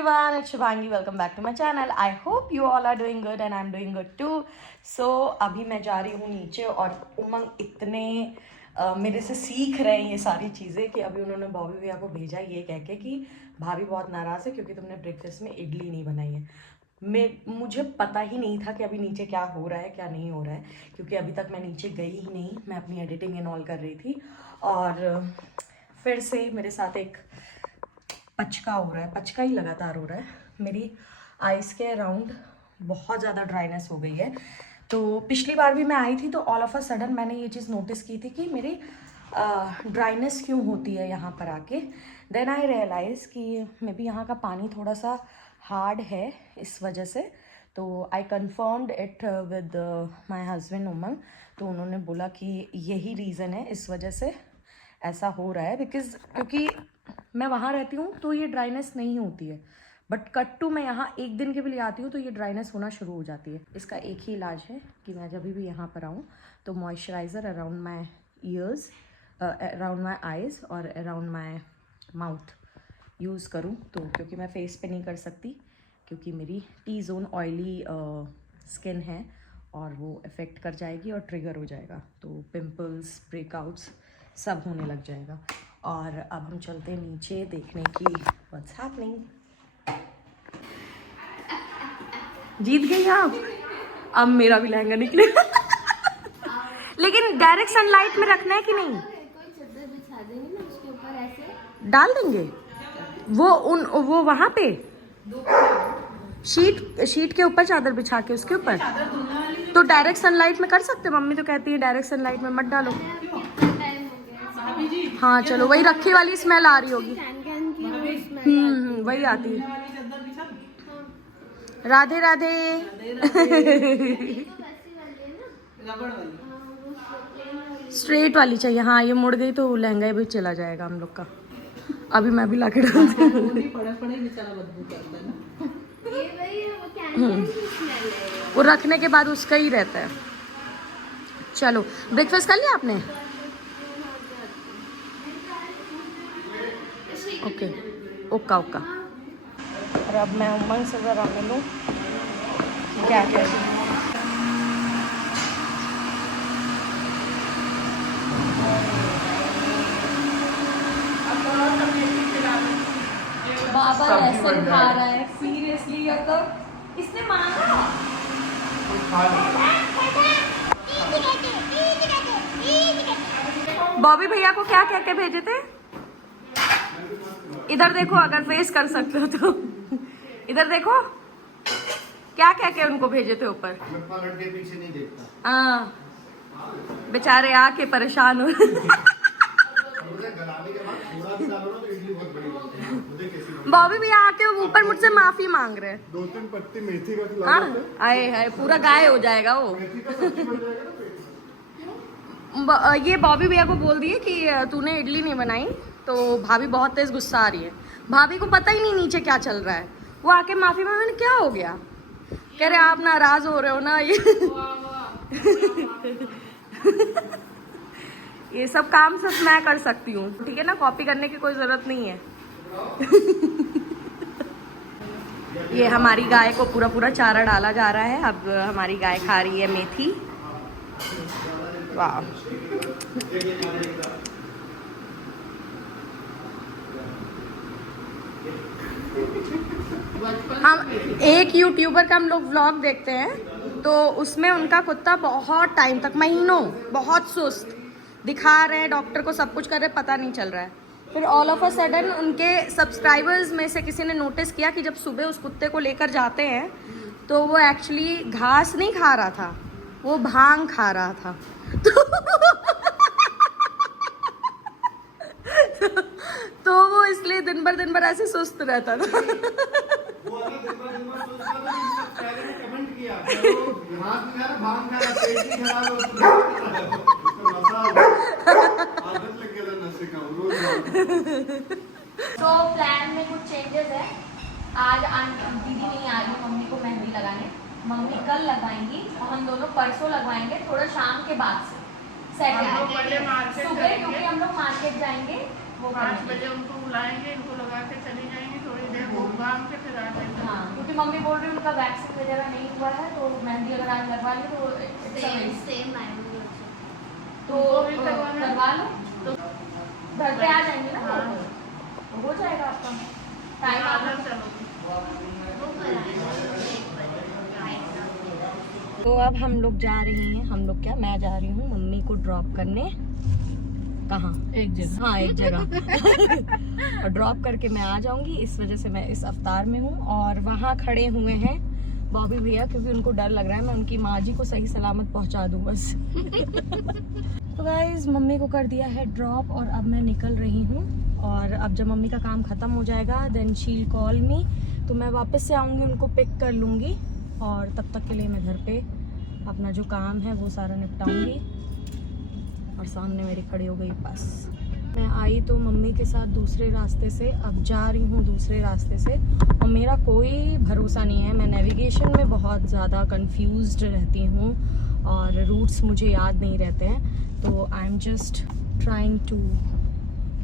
everyone, it's Shivangi. Welcome back to my channel. I hope you all are doing good and I'm doing good too. So अभी मैं जा रही हूँ नीचे और उमंग इतने मेरे से सीख रहे हैं ये सारी चीज़ें कि अभी उन्होंने बॉबी भैया को भेजा ये कह के कि भाभी बहुत नाराज़ है क्योंकि तुमने ब्रेकफास्ट में इडली नहीं बनाई है। मुझे पता ही नहीं था कि अभी नीचे क्या हो रहा है क्या नहीं हो रहा है, क्योंकि अभी तक मैं नीचे गई ही नहीं। मैं अपनी एडिटिंग एंड ऑल कर रही थी और फिर से मेरे साथ एक पचका हो रहा है, पचका ही लगातार हो रहा है। मेरी आइज़ के अराउंड बहुत ज़्यादा ड्राइनेस हो गई है। तो पिछली बार भी मैं आई थी तो ऑल ऑफ अ सडन मैंने ये चीज़ नोटिस की थी कि मेरी ड्राइनेस क्यों होती है यहाँ पर आके। देन आई रियलाइज़ कि मे बी यहाँ का पानी थोड़ा सा हार्ड है इस वजह से। तो I confirmed it with my husband Umang. तो उन्होंने बोला कि यही रीज़न है, इस वजह से ऐसा हो रहा है। क्योंकि मैं वहाँ रहती हूँ तो ये ड्राइनेस नहीं होती है, बट कट टू मैं यहाँ एक दिन के भी लिए आती हूँ तो ये ड्राइनेस होना शुरू हो जाती है। इसका एक ही इलाज है कि मैं जब भी यहाँ पर आऊँ तो moisturiser around my years, around my eyes और अराउंड माई माउथ यूज़ करूँ। तो क्योंकि मैं फेस पे नहीं कर सकती क्योंकि मेरी टी जोन ऑयली स्किन है और वो इफ़ेक्ट कर जाएगी और ट्रिगर हो जाएगा, तो पिंपल्स, ब्रेकआउट्स सब होने लग जाएगा। और अब हम चलते हैं नीचे देखने की व्हाट्स हैपनिंग। जीत गई आप। अब मेरा भी लहंगा निकले लेकिन डायरेक्ट सनलाइट में रखना है कि नहीं? कोई चादर बिछा देंगे ना उसके ऊपर, ऐसे डाल देंगे वो वहाँ पे शीट के ऊपर चादर बिछा के उसके ऊपर। तो डायरेक्ट सनलाइट में कर सकते? मम्मी तो कहती है डायरेक्ट सनलाइट में मत डालो। हाँ चलो, वही रखी वाली स्मेल आ रही होगी। वही आती है। राधे राधे स्ट्रेट वाली चाहिए। हाँ ये मुड़ गई तो लहंगा भी चला जाएगा हम लोग का। अभी मैं भी ला के डालती हूँ। वो रखने के बाद उसका ही रहता है। चलो ब्रेकफास्ट कर लिया आपने? ओके ओका ओका। और अब मैं उमंग से ज़रा मिलूँ क्या क्या। बाबा लहसुन खा रहा है सीरियसली, या तो इसने मांगा। बॉबी भैया को क्या कह के भेजे थे? इधर देखो, अगर फेस कर सकते हो तो इधर देखो क्या कह के उनको भेजे थे ऊपर। मैं पलट के पीछे नहीं देखता। हाँ बेचारे आके परेशान हो बॉबी भी आके ऊपर मुझसे माफी मांग रहे हैं। 2-3 पत्ती मेथी का खिला दो। आए हाय पूरा गाय हो जाएगा वो। ये बॉबी भैया को बोल दिए कि तूने इडली नहीं बनाई, तो भाभी बहुत तेज गुस्सा आ रही है। भाभी को पता ही नहीं नीचे क्या चल रहा है। वो आके माफी मांग, मैंने क्या हो गया? कह रहे आप नाराज हो रहे हो ना ये ये सब काम सिर्फ मैं कर सकती हूँ, ठीक है ना? कॉपी करने की कोई जरूरत नहीं है ये हमारी गाय को पूरा पूरा चारा डाला जा रहा है। अब हमारी गाय खा रही है मेथी। वाह। हम एक यूट्यूबर का हम लोग व्लॉग देखते हैं तो उसमें उनका कुत्ता बहुत टाइम तक, महीनों, बहुत सुस्त दिखा रहे हैं, डॉक्टर को सब कुछ कर रहे, पता नहीं चल रहा है। फिर ऑल ऑफ अ सडन उनके सब्सक्राइबर्स में से किसी ने नोटिस किया कि जब सुबह उस कुत्ते को लेकर जाते हैं तो वो एक्चुअली घास नहीं खा रहा था, वो भांग खा रहा था तो वो इसलिए दिन भर ऐसे सुस्त रहता था कमेंट किया तो प्लान में कुछ चेंजेस है। आज दीदी नहीं आ रही मम्मी को मेहंदी लगाने। मम्मी कल लगाएंगी और हम दोनों परसों लगवाएंगे, थोड़ा शाम के बाद से सैटरडे सुबह, क्योंकि हम लोग मार्केट जाएंगे वो 5 बजे उनको बुलाएंगे, इनको लगा के चली जाएंगी, थोड़ी देर घूम घाम के फिर आ जाएंगे। हाँ, क्योंकि मम्मी बोल रही है उनका वैक्सीन वगैरह नहीं हुआ है, तो मेहंदी अगर आज लगवा ली तो तो करवा लो, तो घर पे आ जाएंगे ना। हाँ। तो हो जाएगा आपका टाइम आधा। चलो तो अब हम लोग जा रहे हैं, हम लोग क्या, मैं जा रही हूँ मम्मी को ड्रॉप करने। कहाँ? एक जगह। हाँ, एक जगह। और ड्रॉप करके मैं आ जाऊंगी, इस वजह से मैं इस अवतार में हूँ। और वहाँ खड़े हुए हैं बॉबी भैया, क्योंकि उनको डर लग रहा है मैं उनकी माँ जी को सही सलामत पहुँचा दूँ बस। तो गाइस, मम्मी को कर दिया है ड्रॉप और अब मैं निकल रही हूँ। और अब जब मम्मी का काम ख़त्म हो जाएगा then she will call me, तो मैं वापस से आऊँगी, उनको पिक कर लूँगी। और तब तक के लिए मैं घर पे अपना जो काम है वो सारा निपटाऊँगी। और सामने मेरी खड़ी हो गई बस। मैं आई तो मम्मी के साथ दूसरे रास्ते से, अब जा रही हूँ दूसरे रास्ते से। और मेरा कोई भरोसा नहीं है, मैं नेविगेशन में बहुत ज़्यादा कंफ्यूज्ड रहती हूँ और रूट्स मुझे याद नहीं रहते हैं। तो I am just trying to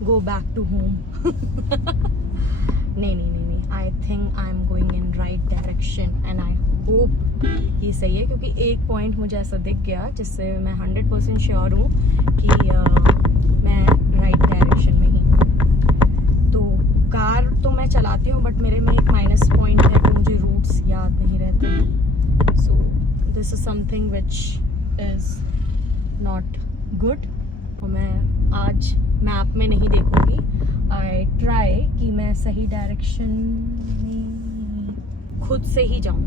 go back to home. नहीं, I think I am going in right direction and I hope ये सही है, क्योंकि एक पॉइंट मुझे ऐसा दिख गया जिससे मैं 100% श्योर हूँ कि मैं राइट डायरेक्शन में ही हूँ। तो कार तो मैं चलाती हूँ, बट मेरे में एक माइनस पॉइंट है कि मुझे रूट्स याद नहीं रहते। So this is something which is not good. और मैं आज मैप में नहीं देखूँगी, आई ट्राई कि मैं सही डायरेक्शन में खुद से ही जाऊँ,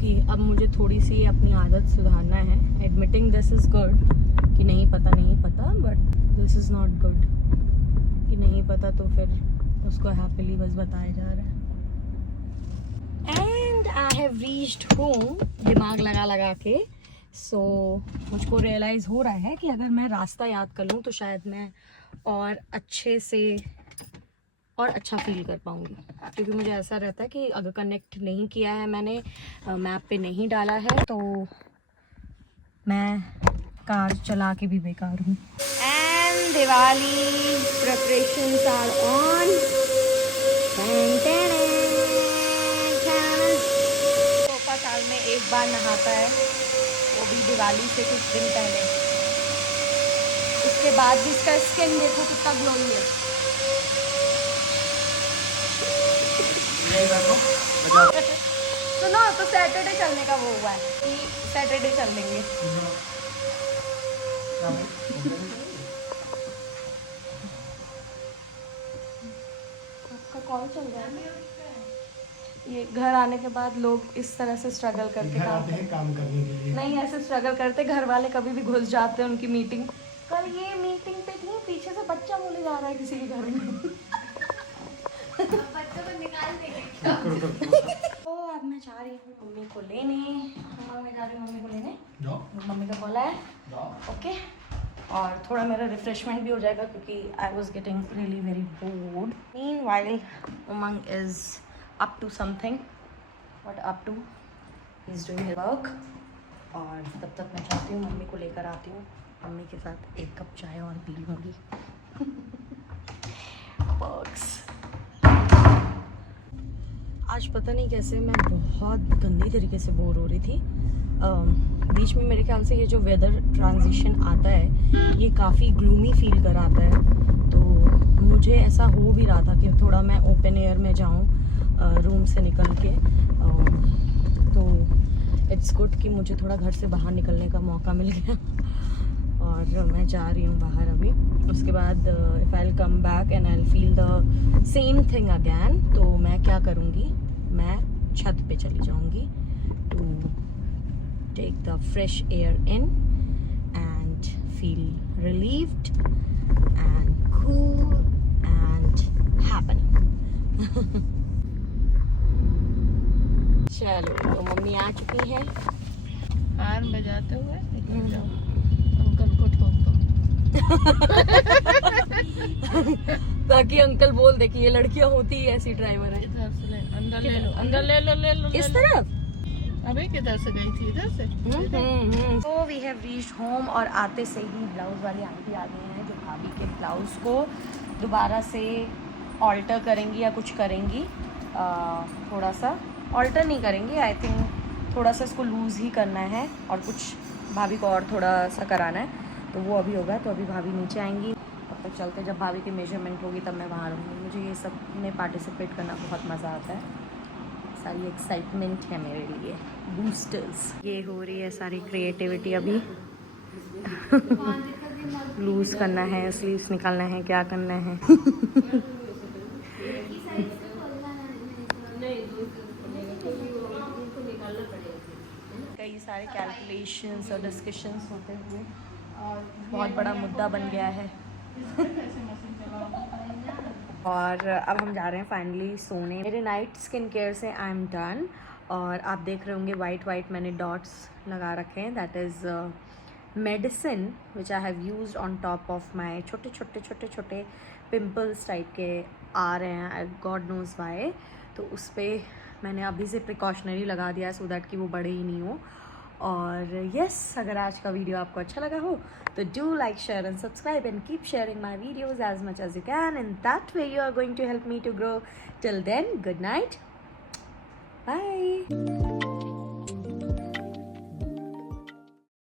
कि अब मुझे थोड़ी सी अपनी आदत सुधारना है। एडमिटिंग दिस इज़ गुड कि नहीं पता, but this is not good कि नहीं पता तो फिर उसको हैप्पीली बस बताया जा रहा है। And I have reached home, दिमाग लगा के। सो मुझको रियलाइज़ हो रहा है कि अगर मैं रास्ता याद कर लूँ तो शायद मैं और अच्छे से और अच्छा फील कर पाऊँगी। क्योंकि मुझे ऐसा रहता है कि अगर कनेक्ट नहीं किया है मैंने, मैप पे नहीं डाला है, तो मैं कार चला के भी बेकार हूँ। And Diwali preparations are on. Sofa साल में एक बार नहाता है, वो भी दिवाली से कुछ दिन पहले। उसके बाद भी इसका स्किन देखो कितना ग्लोइंग है। सुनो, तो सैटरडे चलने का वो हुआ है कि सैटरडे चल लेंगे। आपका कॉल चल रहा है? ये घर आने के बाद लोग इस तरह से स्ट्रगल करके काम करने के लिए नहीं, ऐसे स्ट्रगल करते। घर वाले कभी भी घुस जाते हैं उनकी मीटिंग। कल ये मीटिंग पे थी, पीछे से बच्चा बोले जा रहा है किसी के घर में। बच्चों को निकाल देंगे। तो अब मैं जा रही हूँ मम्मी को लेने। मैं जा रही हूँ मम्मी को लेने, मम्मी का कॉल है। ओके, और थोड़ा मेरा रिफ्रेशमेंट भी हो जाएगा क्योंकि I was getting really very bored. Meanwhile Umang is up to something, but up to is doing work. और तब तक मैं चाहती हूँ मम्मी को लेकर आती हूँ, मम्मी के साथ एक कप चाय और पी लूँगी। पर्क्स। आज पता नहीं कैसे मैं बहुत गंदी तरीके से बोर हो रही थी। बीच में मेरे ख्याल से ये जो वेदर ट्रांजिशन आता है ये काफ़ी ग्लूमी फील कराता है। तो मुझे ऐसा हो भी रहा था कि थोड़ा मैं ओपन एयर में जाऊँ रूम से निकल के। तो इट्स गुड कि मुझे थोड़ा घर से बाहर निकलने का मौका मिल गया। और मैं जा रही हूँ बाहर अभी। उसके बाद if I will come back and I will feel the same thing again, तो मैं क्या करूँगी, मैं छत पे चली जाऊँगी to take the fresh air in and feel relieved and cool and happening. चलो, तो मम्मी आ चुकी है। हार बजाते हुए निकल जाओ, अंकल को ठोक दो। ताकि अंकल बोल दे कि ये लड़कियां होती ही ऐसी ड्राइवर है। इधर से ले, अंदर ले लो, अंदर ले लो, ले लो। इस तरफ अभी किधर से गई थी? इधर से? तो वी हैव रीच्ड होम और आते से ही ब्लाउज वाली आंटी आ गई हैं जो भाभी के ब्लाउज को दोबारा से ऑल्टर करेंगी या कुछ करेंगी। थोड़ा सा ऑल्टर नहीं करेंगी, आई थिंक थोड़ा सा इसको लूज़ ही करना है और कुछ भाभी को और थोड़ा सा कराना है, तो वो अभी होगा। तो अभी भाभी नीचे आएंगी, तब तक चलते, जब भाभी की मेजरमेंट होगी तब मैं वहाँ रहूँगी। मुझे ये सब में पार्टिसिपेट करना बहुत मज़ा आता है, सारी एक्साइटमेंट है मेरे लिए, बूस्टर्स। ये हो रही है सारी क्रिएटिविटी अभी। लूज़ करना है, स्लीव्स निकालना है, क्या करना है। कई सारे कैलकुलेशंस और डिस्कशंस होते हुए बहुत बड़ा मुद्दा बन गया है। और अब हम जा रहे हैं फाइनली सोने। मेरे नाइट स्किन केयर से आई एम डन। और आप देख रहे होंगे वाइट मैंने डॉट्स लगा रखे हैं, that is medicine which I have used on top of my छोटे पिंपल्स टाइप के आ रहे हैं, गॉड नोज़ वाई। तो उस पर मैंने अभी से प्रिकॉशनरी लगा दिया है सो दैट कि वो बड़े ही नहीं हो। और यस, अगर आज का वीडियो आपको अच्छा लगा हो तो do like, share and subscribe and keep sharing my videos as much as you can, in that way you are going to help me to grow. Till then, good night, bye.